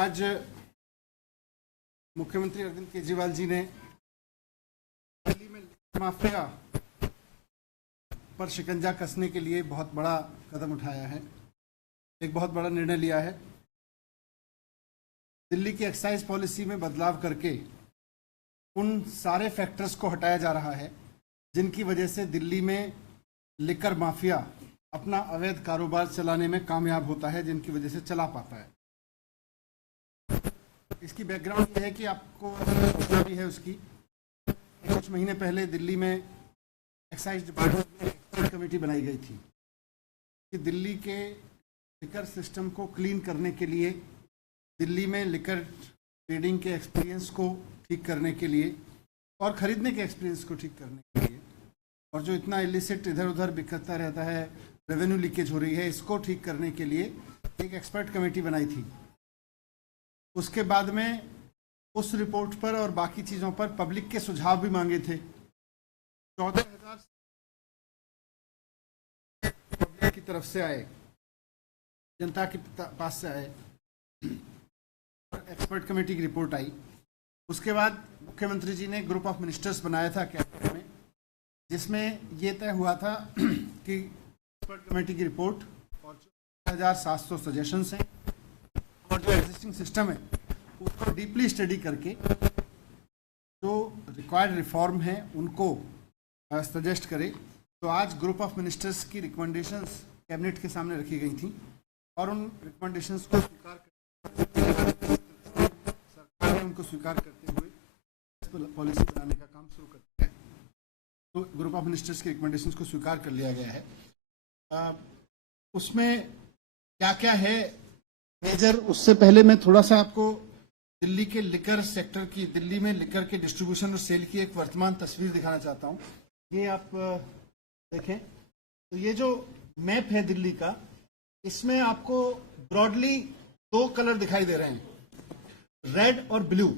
आज मुख्यमंत्री अरविंद केजरीवाल जी ने दिल्ली में माफिया पर शिकंजा कसने के लिए बहुत बड़ा कदम उठाया है, एक बहुत बड़ा निर्णय लिया है। दिल्ली की एक्साइज पॉलिसी में बदलाव करके उन सारे फैक्टर्स को हटाया जा रहा है जिनकी वजह से दिल्ली में लिकर माफिया अपना अवैध कारोबार चलाने में कामयाब होता है, जिनकी वजह से चला पाता है। इसकी बैकग्राउंड ये है कि आपको सूचना भी है उसकी। कुछ महीने पहले दिल्ली में एक्साइज डिपार्टमेंट में एक्सपर्ट कमेटी बनाई गई थी कि दिल्ली के लिकर सिस्टम को क्लीन करने के लिए, दिल्ली में लिकर ट्रेडिंग के एक्सपीरियंस को ठीक करने के लिए और ख़रीदने के एक्सपीरियंस को ठीक करने के लिए, और जो इतना इलिसिट इधर उधर बिखरता रहता है, रेवेन्यू लीकेज हो रही है, इसको ठीक करने के लिए एक एक्सपर्ट कमेटी बनाई थी। उसके बाद में उस रिपोर्ट पर और बाकी चीज़ों पर पब्लिक के सुझाव भी मांगे थे। 14,000 पब्लिक की तरफ से आए, जनता के पास से आए, एक्सपर्ट कमेटी की रिपोर्ट आई। उसके बाद मुख्यमंत्री जी ने ग्रुप ऑफ मिनिस्टर्स बनाया था कैबिनेट में, जिसमें ये तय हुआ था कि एक्सपर्ट कमेटी की रिपोर्ट और 14,700 सजेशंस हैं और जो एग्जिस्टिंग सिस्टम है उसको डीपली स्टडी करके जो रिक्वायर्ड रिफॉर्म है उनको सजेस्ट करे। तो आज ग्रुप ऑफ मिनिस्टर्स की रिकमेंडेशंस कैबिनेट के सामने रखी गई थी और उन रिकमेंडेशंस को सरकार ने उनको स्वीकार करते हुए पॉलिसी बनाने का काम शुरू कर दिया है। तो ग्रुप ऑफ मिनिस्टर्स की रिकमेंडेशंस को स्वीकार कर लिया गया है। उसमें क्या क्या है मेजर, उससे पहले मैं थोड़ा सा आपको दिल्ली के लिकर सेक्टर की, दिल्ली में लिकर के डिस्ट्रीब्यूशन और सेल की एक वर्तमान तस्वीर दिखाना चाहता हूं। ये आप देखें तो ये जो मैप है दिल्ली का, इसमें आपको ब्रॉडली दो कलर दिखाई दे रहे हैं, रेड और ब्लू।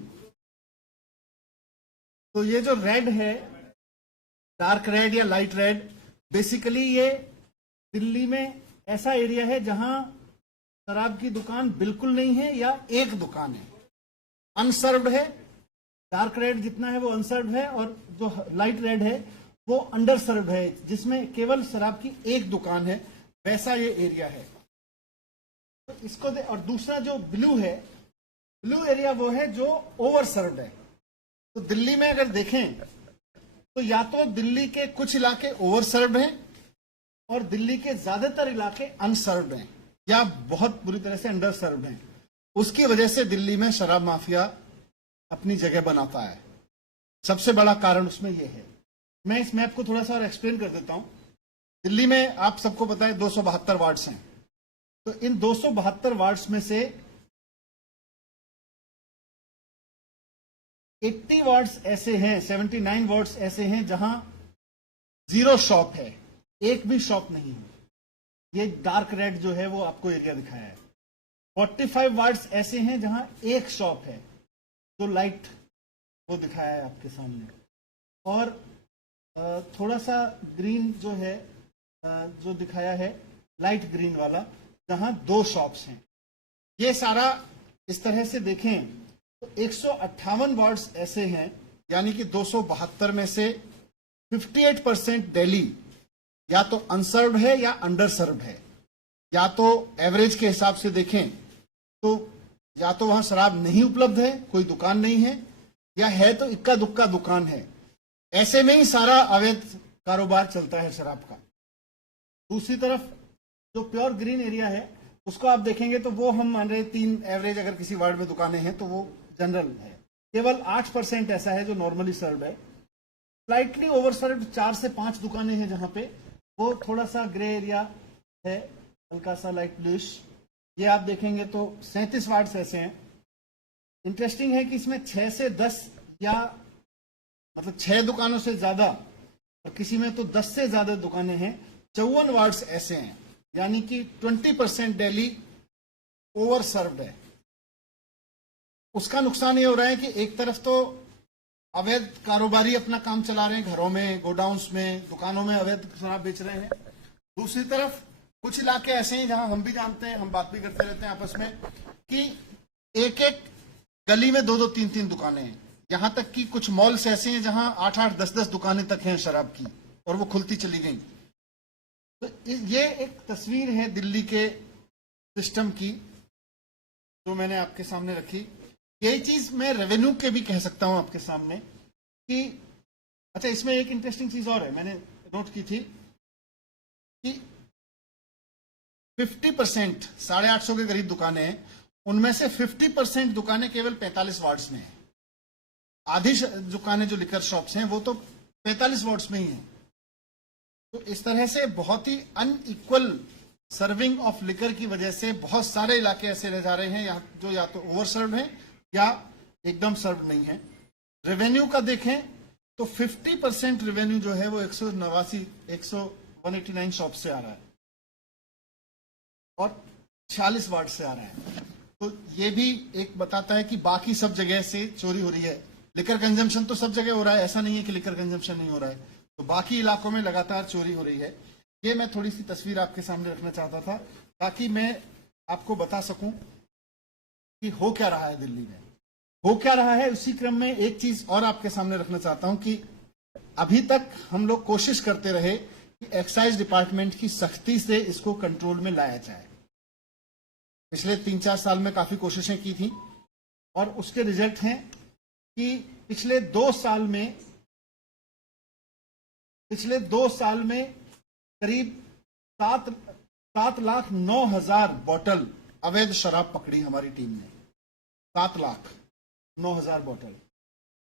तो ये जो रेड है, डार्क रेड या लाइट रेड, बेसिकली ये दिल्ली में ऐसा एरिया है जहां शराब की दुकान बिल्कुल नहीं है या एक दुकान है, अनसर्व्ड है। डार्क रेड जितना है वो अनसर्व्ड है और जो लाइट रेड है वो अंडर सर्व्ड है, जिसमें केवल शराब की एक दुकान है, वैसा ये एरिया है। तो इसको और दूसरा जो ब्लू है, ब्लू एरिया वो है जो ओवर सर्व्ड है। तो दिल्ली में अगर देखें तो या तो दिल्ली के कुछ इलाके ओवर सर्व्ड हैं और दिल्ली के ज्यादातर इलाके अनसर्व्ड हैं या बहुत बुरी तरह से अंडर सर्व्ड हैं। उसकी वजह से दिल्ली में शराब माफिया अपनी जगह बनाता है। सबसे बड़ा कारण उसमें यह है। मैं इस मैप को थोड़ा सा और एक्सप्लेन कर देता हूं। दिल्ली में आप सबको पता है 272 वार्ड्स हैं। तो इन 272 वार्ड्स में से 80 वार्ड्स ऐसे हैं, 79 वार्ड्स ऐसे हैं जहां जीरो शॉप है, एक भी शॉप नहीं है। ये डार्क रेड जो है वो आपको एरिया दिखाया है। 45 वार्ड्स ऐसे हैं जहां एक शॉप है, जो लाइट वो दिखाया है आपके सामने। और थोड़ा सा ग्रीन जो है, जो दिखाया है लाइट ग्रीन वाला, जहां दो शॉप्स हैं। ये सारा इस तरह से देखें तो 158 वार्ड्स ऐसे हैं, यानी कि 272 में से 58% दिल्ली या तो अनसर्व्ड है या अंडर सर्व्ड है। या तो एवरेज के हिसाब से देखें तो या तो वहां शराब नहीं उपलब्ध है, कोई दुकान नहीं है, या है तो इक्का दुक्का दुकान है। ऐसे में ही सारा अवैध कारोबार चलता है शराब का। दूसरी तरफ जो प्योर ग्रीन एरिया है उसको आप देखेंगे तो वो हम मान रहे 3 एवरेज अगर किसी वार्ड में दुकानें हैं तो वो जनरल है। केवल 8% ऐसा है जो नॉर्मली सर्व्ड है। स्लाइटली ओवर सर्व्ड 4 से 5 दुकानें हैं जहां पे वो थोड़ा सा ग्रे एरिया है, हल्का सा लाइट ब्लूइश। ये आप देखेंगे तो 37 वार्ड्स ऐसे हैं। इंटरेस्टिंग है कि इसमें 6 से 10 या मतलब 6 दुकानों से ज्यादा और किसी में तो 10 से ज्यादा दुकानें हैं। 54 वार्ड्स ऐसे हैं, यानी कि 20% दिल्ली ओवर सर्व्ड है। उसका नुकसान ये हो रहा है कि एक तरफ तो अवैध कारोबारी अपना काम चला रहे हैं, घरों में, गोडाउन्स में, दुकानों में अवैध शराब बेच रहे हैं। दूसरी तरफ कुछ इलाके ऐसे हैं जहां हम भी जानते हैं, हम बात भी करते रहते हैं आपस में, कि एक एक गली में दो दो तीन तीन दुकानें हैं। यहां तक कि कुछ मॉल्स ऐसे हैं जहां 8-8 10-10 दुकानें तक हैं शराब की, और वो खुलती चली गई। तो ये एक तस्वीर है दिल्ली के सिस्टम की जो मैंने आपके सामने रखी। यही चीज मैं रेवेन्यू के भी कह सकता हूं आपके सामने कि अच्छा, इसमें एक इंटरेस्टिंग चीज और है, मैंने नोट की थी कि 50%, 850 के करीब दुकानें हैं, उनमें से 50% दुकानें केवल 45 वार्ड्स में हैं। आधी दुकानें जो लिकर शॉप्स हैं वो तो 45 वार्ड्स में ही हैं। तो इस तरह से बहुत ही अनइक्वल सर्विंग ऑफ लिकर की वजह से बहुत सारे इलाके ऐसे रह जा रहे हैं जो या तो ओवर सर्व हैं या एकदम सर्व नहीं है। रेवेन्यू का देखें तो 50% रेवेन्यू जो है वो 189 शॉप से आ रहा है और 46 वार्ड से आ रहा है। तो ये भी एक बताता है कि बाकी सब जगह से चोरी हो रही है। लिकर कंजम्पशन तो सब जगह हो रहा है, ऐसा नहीं है कि लिकर कंजम्पशन नहीं हो रहा है। तो बाकी इलाकों में लगातार चोरी हो रही है। ये मैं थोड़ी सी तस्वीर आपके सामने रखना चाहता था ताकि मैं आपको बता सकूं कि हो क्या रहा है दिल्ली में, हो क्या रहा है। उसी क्रम में एक चीज और आपके सामने रखना चाहता हूं कि अभी तक हम लोग कोशिश करते रहे कि एक्साइज डिपार्टमेंट की सख्ती से इसको कंट्रोल में लाया जाए। पिछले 3-4 साल में काफी कोशिशें की थी और उसके रिजल्ट हैं कि पिछले 2 साल में करीब 7,09,000 बोतल अवैध शराब पकड़ी हमारी टीम ने। 7,09,000 बोतल।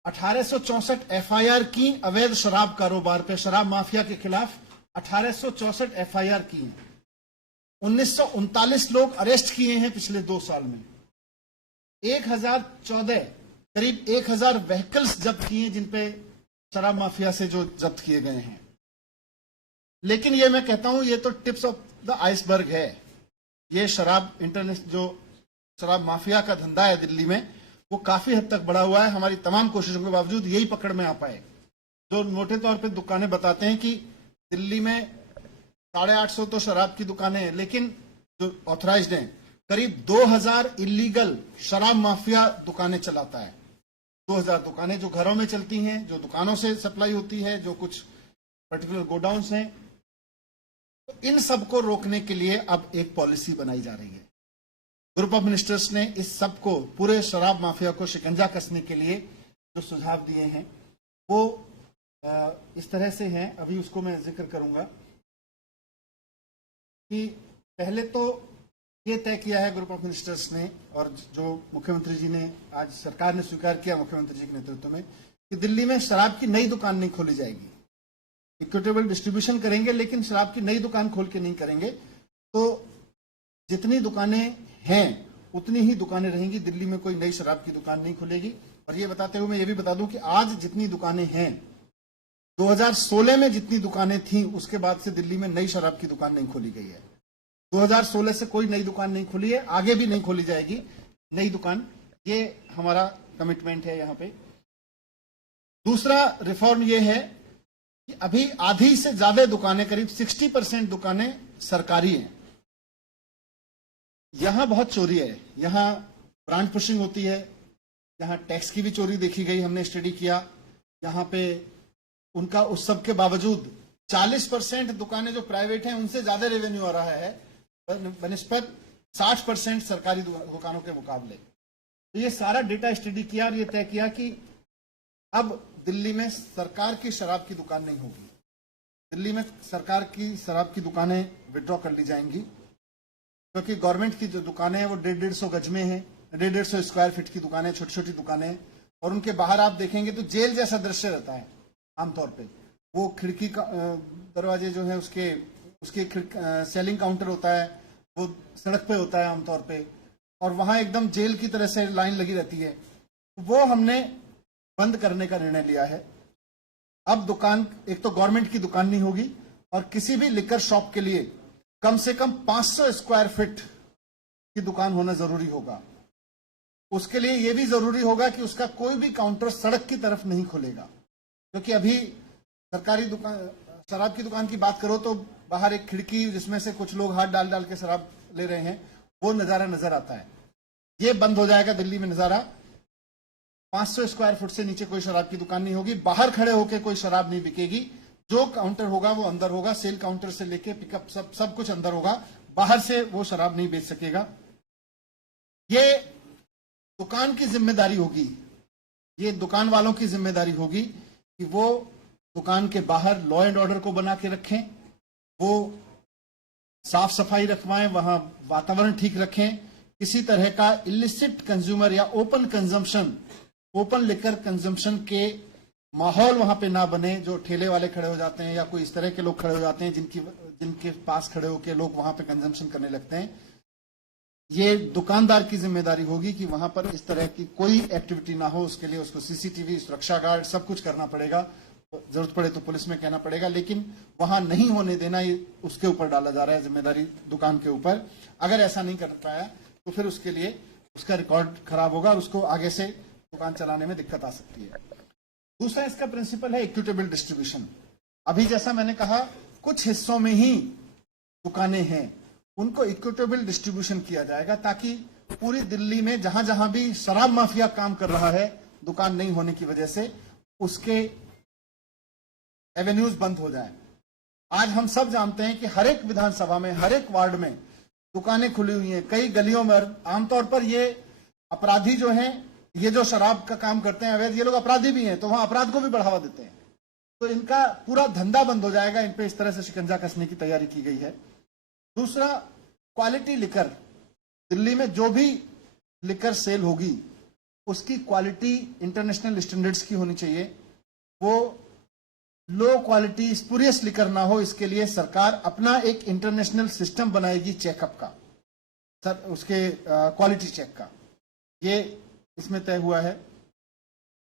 1864 एफआईआर की अवैध शराब कारोबार पे, शराब माफिया के खिलाफ 1864 एफआईआर की हैं। 1939 लोग अरेस्ट किए हैं पिछले 2 साल में। 1014 करीब 1000 व्हीकल्स जब्त किए जिनपे शराब माफिया से जो जब्त किए गए हैं। लेकिन ये मैं कहता हूं, ये तो टिप्स ऑफ द आइसबर्ग है। ये शराब इंटरनेशनल जो शराब माफिया का धंधा है दिल्ली में, वो काफी हद तक बढ़ा हुआ है। हमारी तमाम कोशिशों के बावजूद यही पकड़ में आ पाए। जो मोटे तौर पे दुकानें बताते हैं कि दिल्ली में 850 तो शराब की दुकानें हैं, लेकिन जो ऑथराइज्ड हैं करीब 2000 इलीगल शराब माफिया दुकानें चलाता है। 2000 दुकानें जो घरों में चलती हैं, जो दुकानों से सप्लाई होती है, जो कुछ पर्टिकुलर गोडाउन्स हैं। तो इन सबको रोकने के लिए अब एक पॉलिसी बनाई जा रही है। ग्रुप ऑफ मिनिस्टर्स ने इस सब को, पूरे शराब माफिया को शिकंजा कसने के लिए जो सुझाव दिए हैं वो इस तरह से हैं। अभी उसको मैं जिक्र करूंगा कि पहले तो ये तय किया है ग्रुप ऑफ मिनिस्टर्स ने, और जो मुख्यमंत्री जी ने, आज सरकार ने स्वीकार किया मुख्यमंत्री जी के नेतृत्व में, कि दिल्ली में शराब की नई दुकान नहीं खोली जाएगी। इक्विटेबल डिस्ट्रीब्यूशन करेंगे लेकिन शराब की नई दुकान खोल के नहीं करेंगे। तो जितनी दुकानें हैं उतनी ही दुकानें रहेंगी। दिल्ली में कोई नई शराब की दुकान नहीं खुलेगी। और ये बताते हुए मैं ये भी बता दूं कि आज जितनी दुकानें हैं, 2016 में जितनी दुकानें थी उसके बाद से दिल्ली में नई शराब की दुकान नहीं खोली गई है। 2016 से कोई नई दुकान नहीं खुली है, आगे भी नहीं खोली जाएगी नई दुकान। ये हमारा कमिटमेंट है यहां पे। दूसरा रिफॉर्म ये है कि अभी आधी से ज्यादा दुकानें, करीब 60% दुकानें सरकारी हैं। यहां बहुत चोरी है। यहां ब्रांड पुशिंग होती है, यहां टैक्स की भी चोरी देखी गई, हमने स्टडी किया। यहां पे उनका उस सब के बावजूद 40% दुकानें जो प्राइवेट हैं उनसे ज्यादा रेवेन्यू आ रहा है बनिस्बत 60% सरकारी दुकानों के मुकाबले। तो ये सारा डेटा स्टडी किया और ये तय किया कि अब दिल्ली में सरकार की शराब की दुकान नहीं होगी। दिल्ली में सरकार की शराब की दुकानें विड्रॉ कर ली जाएंगी, क्योंकि गवर्नमेंट की जो दुकानें हैं वो 150-150 गज में है, 150-150 स्क्वायर फीट की दुकानें, छोटी छोटी दुकानें। और उनके बाहर आप देखेंगे तो जेल जैसा दृश्य रहता है आमतौर पे। वो खिड़की का दरवाजे जो है उसके सेलिंग काउंटर होता है, वो सड़क पे होता है आमतौर पे, और वहां एकदम जेल की तरह से लाइन लगी रहती है। वो हमने बंद करने का निर्णय लिया है। अब दुकान, एक तो गवर्नमेंट की दुकान नहीं होगी, और किसी भी लिकर शॉप के लिए कम से कम 500 स्क्वायर फीट की दुकान होना जरूरी होगा। उसके लिए यह भी जरूरी होगा कि उसका कोई भी काउंटर सड़क की तरफ नहीं खुलेगा, क्योंकि अभी सरकारी दुकान, शराब की दुकान की बात करो तो बाहर एक खिड़की जिसमें से कुछ लोग हाथ डाल डाल के शराब ले रहे हैं, वो नजारा नजर आता है। ये बंद हो जाएगा दिल्ली में नजारा। 500 स्क्वायर फुट से नीचे कोई शराब की दुकान नहीं होगी, बाहर खड़े होकर कोई शराब नहीं बिकेगी, जो काउंटर होगा वो अंदर होगा, सेल काउंटर से लेके पिकअप सब कुछ अंदर होगा, बाहर से वो शराब नहीं बेच सकेगा। ये दुकान की जिम्मेदारी होगी, ये दुकान वालों की जिम्मेदारी होगी कि वो दुकान के बाहर लॉ एंड ऑर्डर को बना के रखें, वो साफ सफाई रखवाएं, वहां वातावरण ठीक रखें, किसी तरह का इलिसिट कंज्यूमर या open consumption, open liquor consumption के माहौल वहां पे ना बने, जो ठेले वाले खड़े हो जाते हैं या कोई इस तरह के लोग खड़े हो जाते हैं जिनके पास खड़े होकर लोग वहां पे कंजम्पशन करने लगते हैं। ये दुकानदार की जिम्मेदारी होगी कि वहां पर इस तरह की कोई एक्टिविटी ना हो, उसके लिए उसको सीसीटीवी, सुरक्षा गार्ड सब कुछ करना पड़ेगा, जरूरत पड़े तो पुलिस में कहना पड़ेगा, लेकिन वहां नहीं होने देना ये उसके ऊपर डाला जा रहा है, जिम्मेदारी दुकान के ऊपर। अगर ऐसा नहीं कर पाया तो फिर उसके लिए उसका रिकॉर्ड खराब होगा और उसको आगे से दुकान चलाने में दिक्कत आ सकती है। दूसरा इसका प्रिंसिपल है इक्विटेबल डिस्ट्रीब्यूशन। अभी जैसा मैंने कहा, कुछ हिस्सों में ही दुकानें हैं, उनको इक्विटेबल डिस्ट्रीब्यूशन किया जाएगा ताकि पूरी दिल्ली में जहां जहां भी शराब माफिया काम कर रहा है दुकान नहीं होने की वजह से, उसके एवेन्यूज बंद हो जाएं। आज हम सब जानते हैं कि हर एक विधानसभा में, हर एक वार्ड में दुकानें खुली हुई हैं, कई गलियों में। आमतौर पर ये अपराधी जो हैं, ये जो शराब का काम करते हैं अवैध, ये लोग अपराधी भी हैं, तो वहां अपराध को भी बढ़ावा देते हैं, तो इनका पूरा धंधा बंद हो जाएगा। इन पे इस तरह से शिकंजा कसने की तैयारी की गई है। दूसरा, क्वालिटी लिकर, दिल्ली में जो भी लिकर सेल होगी उसकी क्वालिटी इंटरनेशनल स्टैंडर्ड्स की होनी चाहिए, वो लो क्वालिटी स्पुरियस लिकर ना हो। इसके लिए सरकार अपना एक इंटरनेशनल सिस्टम बनाएगी चेकअप का, सर उसके क्वालिटी चेक का, ये इसमें तय हुआ है।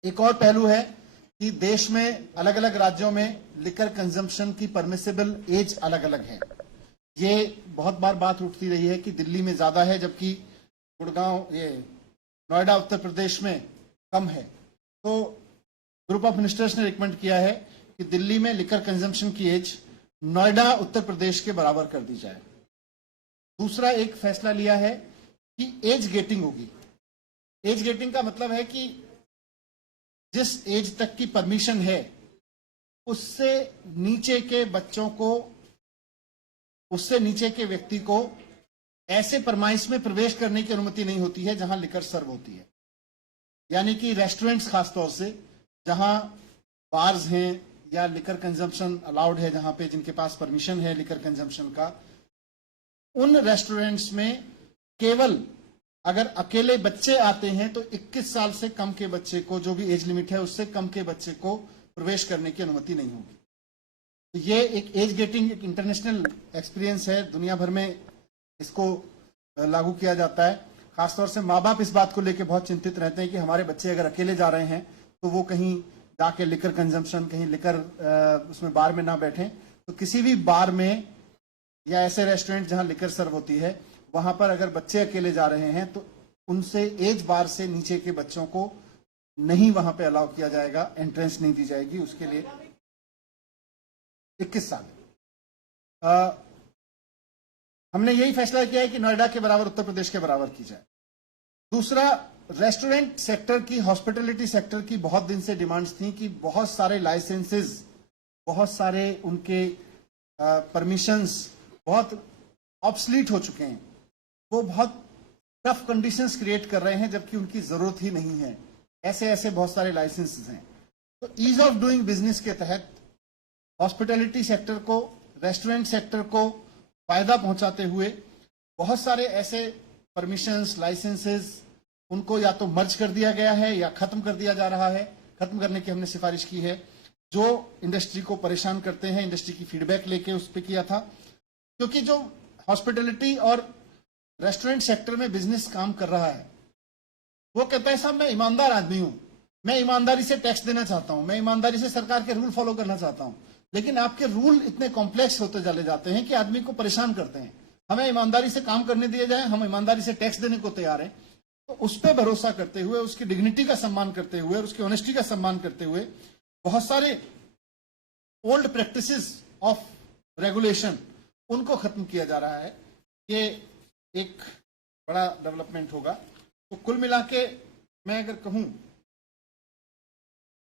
एक और पहलू है कि देश में अलग अलग राज्यों में लिकर कंजम्पशन की परमिसिबल एज अलग अलग है। ये बहुत बार बात उठती रही है कि दिल्ली में ज्यादा है जबकि गुड़गांव, ये नोएडा उत्तर प्रदेश में कम है। तो ग्रुप ऑफ मिनिस्टर्स ने रिकमेंड किया है कि दिल्ली में लिकर कंजम्पशन की एज नोएडा उत्तर प्रदेश के बराबर कर दी जाए। दूसरा एक फैसला लिया है कि एज गेटिंग होगी। एज गेटिंग का मतलब है कि जिस एज तक की परमिशन है उससे नीचे के बच्चों को, उससे नीचे के व्यक्ति को ऐसे परमाइश में प्रवेश करने की अनुमति नहीं होती है जहां लिकर सर्व होती है। यानी कि रेस्टोरेंट्स खासतौर से जहां बार्स हैं या लिकर कंजम्पशन अलाउड है, जहां पे जिनके पास परमिशन है लिकर कंजम्पशन का, उन रेस्टोरेंट्स में केवल अगर अकेले बच्चे आते हैं तो 21 साल से कम के बच्चे को, जो भी एज लिमिट है उससे कम के बच्चे को प्रवेश करने की अनुमति नहीं होगी। तो ये एक एज गेटिंग एक इंटरनेशनल एक्सपीरियंस है, दुनिया भर में इसको लागू किया जाता है। खासतौर से माँ बाप इस बात को लेकर बहुत चिंतित रहते हैं कि हमारे बच्चे अगर अकेले जा रहे हैं तो वो कहीं जाके लिकर कंजम्पशन, कहीं लिकर उसमें बार में ना बैठें। तो किसी भी बार में या ऐसे रेस्टोरेंट जहां लिकर सर्व होती है वहां पर अगर बच्चे अकेले जा रहे हैं तो उनसे एज बार से नीचे के बच्चों को नहीं वहां पे अलाउ किया जाएगा, एंट्रेंस नहीं दी जाएगी उसके लिए। 21 साल हमने यही फैसला किया है कि नोएडा के बराबर, उत्तर प्रदेश के बराबर की जाए। दूसरा, रेस्टोरेंट सेक्टर की, हॉस्पिटैलिटी सेक्टर की बहुत दिन से डिमांड्स थी कि बहुत सारे लाइसेंसेस, बहुत सारे उनके परमिशंस बहुत ऑब्सलीट हो चुके हैं, वो बहुत टफ कंडीशंस क्रिएट कर रहे हैं जबकि उनकी जरूरत ही नहीं है। ऐसे ऐसे बहुत सारे लाइसेंसेस हैं। तो ईज ऑफ डूइंग बिजनेस के तहत हॉस्पिटैलिटी सेक्टर को, रेस्टोरेंट सेक्टर को फायदा पहुंचाते हुए बहुत सारे ऐसे परमिशंस, लाइसेंसेस, उनको या तो मर्ज कर दिया गया है या खत्म कर दिया जा रहा है। खत्म करने की हमने सिफारिश की है, जो इंडस्ट्री को परेशान करते हैं। इंडस्ट्री की फीडबैक लेके उस पर किया था, क्योंकि जो हॉस्पिटैलिटी और रेस्टोरेंट सेक्टर में बिजनेस काम कर रहा है वो कहता है साहब मैं ईमानदार आदमी हूं, मैं ईमानदारी से टैक्स देना चाहता हूं, मैं ईमानदारी से सरकार के रूल फॉलो करना चाहता हूं, लेकिन आपके रूल इतने कॉम्प्लेक्स होते चले जाते हैं कि आदमी को परेशान करते हैं। हमें ईमानदारी से काम करने दिया जाए, हम ईमानदारी से टैक्स देने को तैयार हैं। तो उस पर भरोसा करते हुए, उसकी डिग्निटी का सम्मान करते हुए और उसकी ऑनेस्टी का सम्मान करते हुए बहुत सारे ओल्ड प्रैक्टिसेस ऑफ रेगुलेशन उनको खत्म किया जा रहा है। ये एक बड़ा डेवलपमेंट होगा। तो कुल मिला के मैं अगर कहूं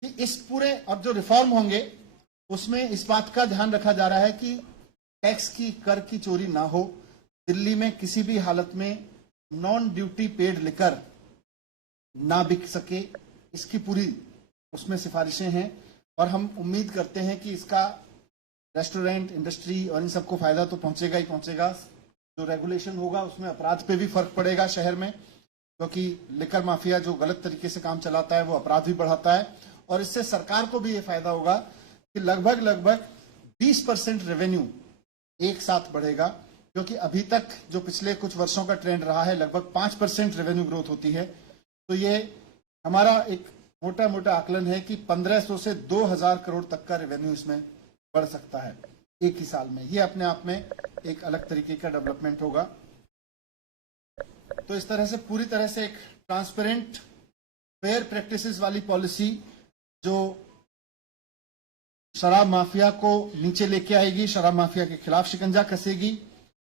कि इस पूरे अब जो रिफॉर्म होंगे उसमें इस बात का ध्यान रखा जा रहा है कि टैक्स की, कर की चोरी ना हो। दिल्ली में किसी भी हालत में नॉन ड्यूटी पेड लिकर ना बिक सके, इसकी पूरी उसमें सिफारिशें हैं। और हम उम्मीद करते हैं कि इसका रेस्टोरेंट इंडस्ट्री और इन सबको फायदा तो पहुंचेगा ही पहुंचेगा। जो रेगुलेशन होगा उसमें अपराध पे भी फर्क पड़ेगा शहर में, क्योंकि लिकर माफिया जो गलत तरीके से काम चलाता है वो अपराध भी बढ़ाता है। और इससे सरकार को भी ये फायदा होगा कि लगभग 20% रेवेन्यू एक साथ बढ़ेगा, क्योंकि अभी तक जो पिछले कुछ वर्षों का ट्रेंड रहा है लगभग 5% रेवेन्यू ग्रोथ होती है। तो ये हमारा एक मोटा मोटा आकलन है कि 1500 से 2000 करोड़ तक का रेवेन्यू इसमें बढ़ सकता है एक ही साल में। ये अपने आप में एक अलग तरीके का डेवलपमेंट होगा। तो इस तरह से पूरी तरह से एक ट्रांसपेरेंट फेयर प्रैक्टिसेस वाली पॉलिसी जो शराब माफिया को नीचे लेके आएगी, शराब माफिया के खिलाफ शिकंजा कसेगी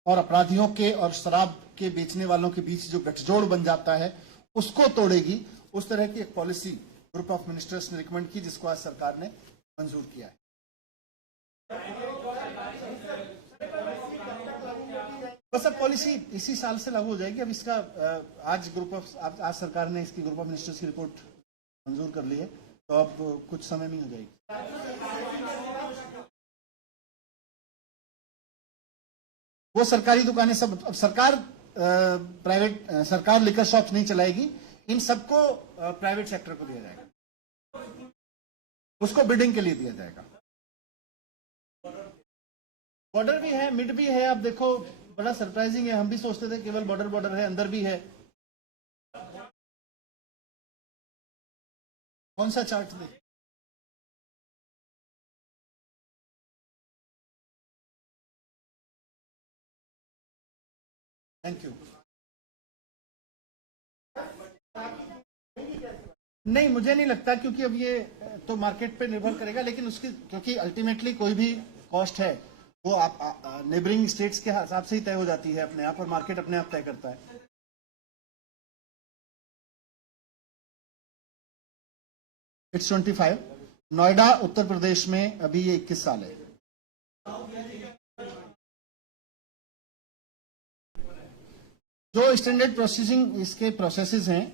और अपराधियों के और शराब के बेचने वालों के बीच जो गठजोड़ बन जाता है उसको तोड़ेगी। उस तरह की एक पॉलिसी ग्रुप ऑफ मिनिस्टर्स ने रिकमेंड की, जिसको आज सरकार ने मंजूर किया है। बस अब पॉलिसी इसी साल से लागू हो जाएगी। अब इसका आज सरकार ने इसकी ग्रुप ऑफ मिनिस्टर्स की रिपोर्ट मंजूर कर ली है, तो अब कुछ समय में हो जाएगी। वो सरकारी दुकानें सब अब सरकार सरकार लिकर शॉप्स नहीं चलाएगी, इन सबको प्राइवेट सेक्टर को दिया जाएगा, उसको बिडिंग के लिए दिया जाएगा। बॉर्डर भी है, मिड भी है। आप देखो बड़ा सरप्राइजिंग है, हम भी सोचते थे केवल बॉर्डर है, अंदर भी है। कौन सा चार्ट दे? Thank you. नहीं, मुझे नहीं लगता, क्योंकि अब ये तो मार्केट पे निर्भर करेगा, लेकिन उसकी क्योंकि अल्टीमेटली कोई भी कॉस्ट है वो आप नेबरिंग स्टेट्स के हिसाब से ही तय हो जाती है अपने आप, और मार्केट अपने आप तय करता है। इट्स 25। नोएडा उत्तर प्रदेश में अभी ये 21 साल है। जो स्टैंडर्ड प्रोसेसिंग इसके प्रोसेसेस हैं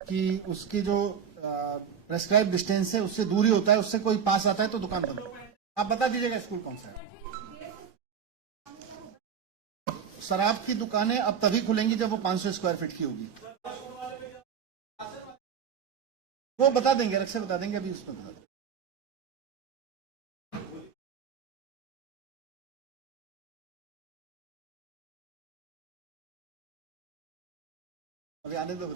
कि उसकी जो प्रेस्क्राइब डिस्टेंस है उससे दूरी होता है, उससे कोई पास आता है तो दुकान बंद। आप बता दीजिएगा स्कूल कौन सा है। शराब की दुकानें अब तभी खुलेंगी जब वो 500 स्क्वायर फीट की होगी। वो बता देंगे, अलग से बता देंगे, अभी उसमें बता देंगे। अभी आने दो।